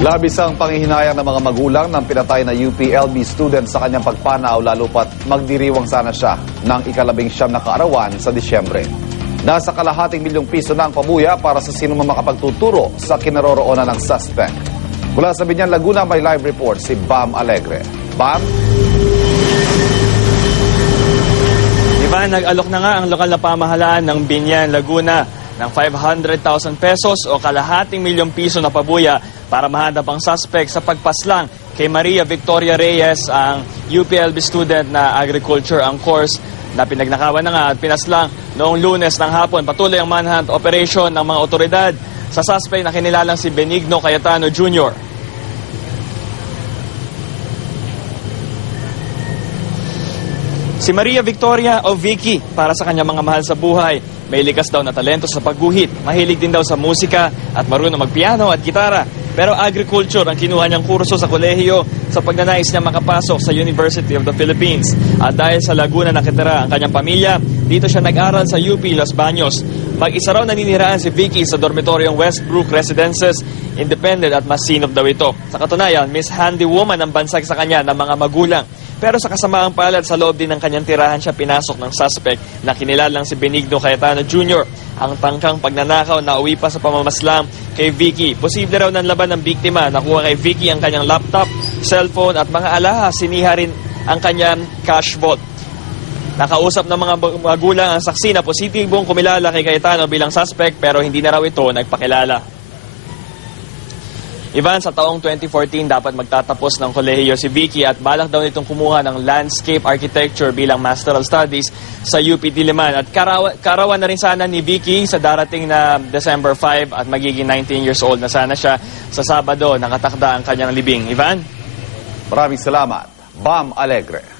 Labis ang panghihinayang ng mga magulang ng pinatay na UPLB student sa kanyang pagpanaw, lalo pat magdiriwang sana siya ng ika-19 na kaarawan sa Disyembre. Nasa kalahating milyong piso na ang pabuya para sa sino man makapagtuturo sa kinaroroonan ng suspect. Mula sa Binyan, Laguna, may live report si Bam Alegre. Bam? Diba, nag-alok na nga ang lokal na pamahalaan ng Binyan, Laguna ng 500,000 pesos o kalahating milyong piso na pabuya para mahanap ang suspect sa pagpaslang kay Maria Victoria Reyes, ang UPLB student na agriculture ang course na pinagnakawan na nga at pinaslang noong Lunes ng hapon. Patuloy ang manhunt operation ng mga otoridad sa suspect na kinilalang si Benigno Cayetano Jr. Si Maria Victoria o Vicky, para sa kanyang mga mahal sa buhay, may likas daw na talento sa pagguhit. Mahilig din daw sa musika at marunong magpiano at gitara. Pero agriculture ang kinuha niyang kurso sa kolehiyo sa pagnanais niya makapasok sa University of the Philippines. At dahil sa Laguna nakitira ang kanyang pamilya, dito siya nag-aral sa UP Los Baños. Mag-isa raw naninirahan si Vicky sa dormitoryong Westbrook Residences, independent at masinop daw ito. Sa katunayan, Miss Handy Woman ang bansag sa kanya ng mga magulang. Pero sa kasamaang palad, sa loob din ng kanyang tirahan siya pinasok ng suspect na kinilalang si Benigno Cayetano Jr. Ang tangkang pagnanakaw na uwi pa sa pamamaslang kay Vicky. Posible raw ng laban ng biktima. Nakuha kay Vicky ang kanyang laptop, cellphone at mga alahas. Siniha rin ang kanyang cash vault. Nakausap ng mga magulang ang saksi na positibong kumilala kay Cayetano bilang suspect pero hindi na raw ito nagpakilala. Ivan, sa taong 2014 dapat magtatapos ng kolehiyo si Vicky at balak daw nitong kumuha ng landscape architecture bilang masteral studies sa UP Diliman. At karawan na rin sana ni Vicky sa darating na December 5 at magiging 19 years old na sana siya sa Sabado. Nakatakda ang kanyang libing. Ivan? Maraming salamat, Bam Alegre.